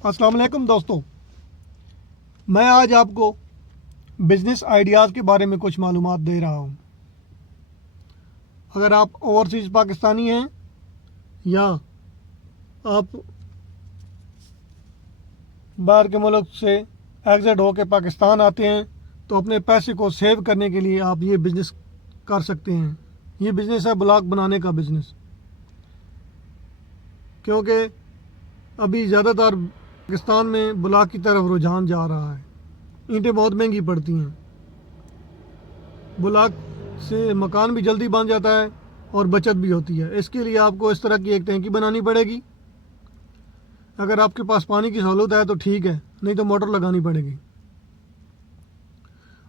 अस्सलाम वालेकुम दोस्तों, मैं आज आपको बिज़नेस आइडियाज़ के बारे में कुछ मालूमात दे रहा हूँ। अगर आप ओवरसीज़ पाकिस्तानी हैं या आप बाहर के मुल्क से एग्ज़िट होकर पाकिस्तान आते हैं तो अपने पैसे को सेव करने के लिए आप ये बिज़नेस कर सकते हैं। ये बिज़नेस है ब्लॉग बनाने का बिज़नेस, क्योंकि अभी ज़्यादातर पाकिस्तान में ब्लॉक की तरफ रुझान जा रहा है। ईंटें बहुत महंगी पड़ती हैं, ब्लॉक से मकान भी जल्दी बन जाता है और बचत भी होती है। इसके लिए आपको इस तरह की एक टैंकी बनानी पड़ेगी। अगर आपके पास पानी की सहूलत है तो ठीक है, नहीं तो मोटर लगानी पड़ेगी।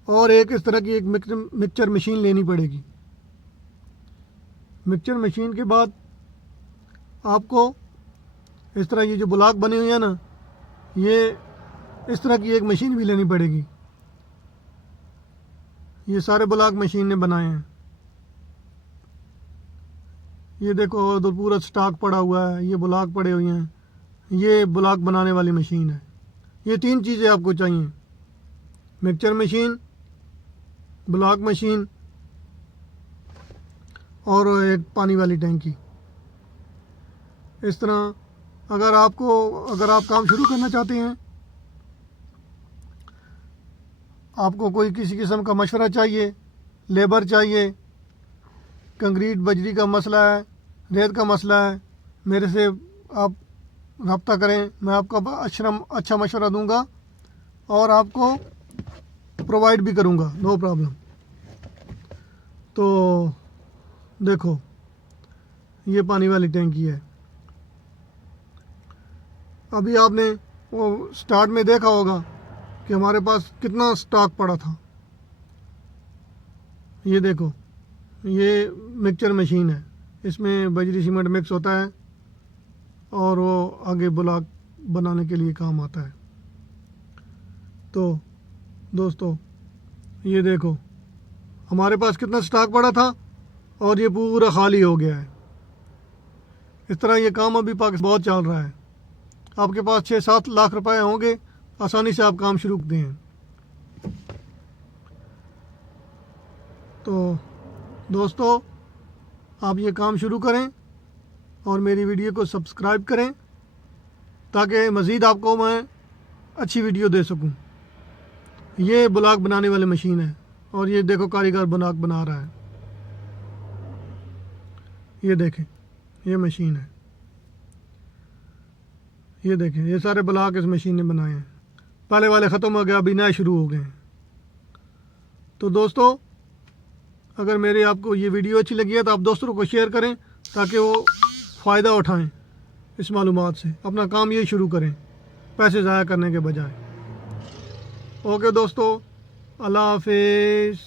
और एक इस तरह की एक मिक्सचर मशीन लेनी पड़ेगी। मिक्सचर मशीन के बाद आपको इस तरह ये जो ब्लॉक बने हुए हैं ना, ये इस तरह की एक मशीन भी लेनी पड़ेगी। ये सारे ब्लॉक मशीन ने बनाए हैं। ये देखो उधर पूरा स्टॉक पड़ा हुआ है, ये ब्लॉक पड़े हुए हैं। ये ब्लॉक बनाने वाली मशीन है। ये तीन चीज़ें आपको चाहिए: मिक्सचर मशीन, ब्लॉक मशीन और एक पानी वाली टैंकी। इस तरह अगर आप काम शुरू करना चाहते हैं, आपको कोई किसी किस्म का मशवरा चाहिए, लेबर चाहिए, कंक्रीट बजरी का मसला है, रेत का मसला है, मेरे से आप रब्ता करें। मैं आपको अच्छा मशवरा दूंगा और आपको प्रोवाइड भी करूंगा, नो प्रॉब्लम। तो देखो, ये पानी वाली टैंकी है। अभी आपने वो स्टार्ट में देखा होगा कि हमारे पास कितना स्टॉक पड़ा था। ये देखो, ये मिक्सचर मशीन है, इसमें बजरी सीमेंट मिक्स होता है और वो आगे ब्लॉक बनाने के लिए काम आता है। तो दोस्तों, ये देखो हमारे पास कितना स्टॉक पड़ा था और ये पूरा खाली हो गया है। इस तरह ये काम अभी पाकिस्तान बहुत चल रहा है। आपके पास 6-7 लाख रुपए होंगे, आसानी से आप काम शुरू करते हैं। तो दोस्तों, आप ये काम शुरू करें और मेरी वीडियो को सब्सक्राइब करें ताकि मज़ीद आपको मैं अच्छी वीडियो दे सकूं। ये ब्लॉक बनाने वाली मशीन है और ये देखो कारीगर ब्लॉक बना रहा है। ये देखें, ये मशीन है। ये देखें, ये सारे ब्लॉक इस मशीन ने बनाए हैं। पहले वाले ख़त्म हो गए, अभी नए शुरू हो गए हैं। तो दोस्तों, अगर मेरे आपको ये वीडियो अच्छी लगी है तो आप दोस्तों को शेयर करें ताकि वो फ़ायदा उठाएं इस मालूमात से, अपना काम ये शुरू करें पैसे ज़ाया करने के बजाय। ओके दोस्तों, अल्लाह हाफिज़।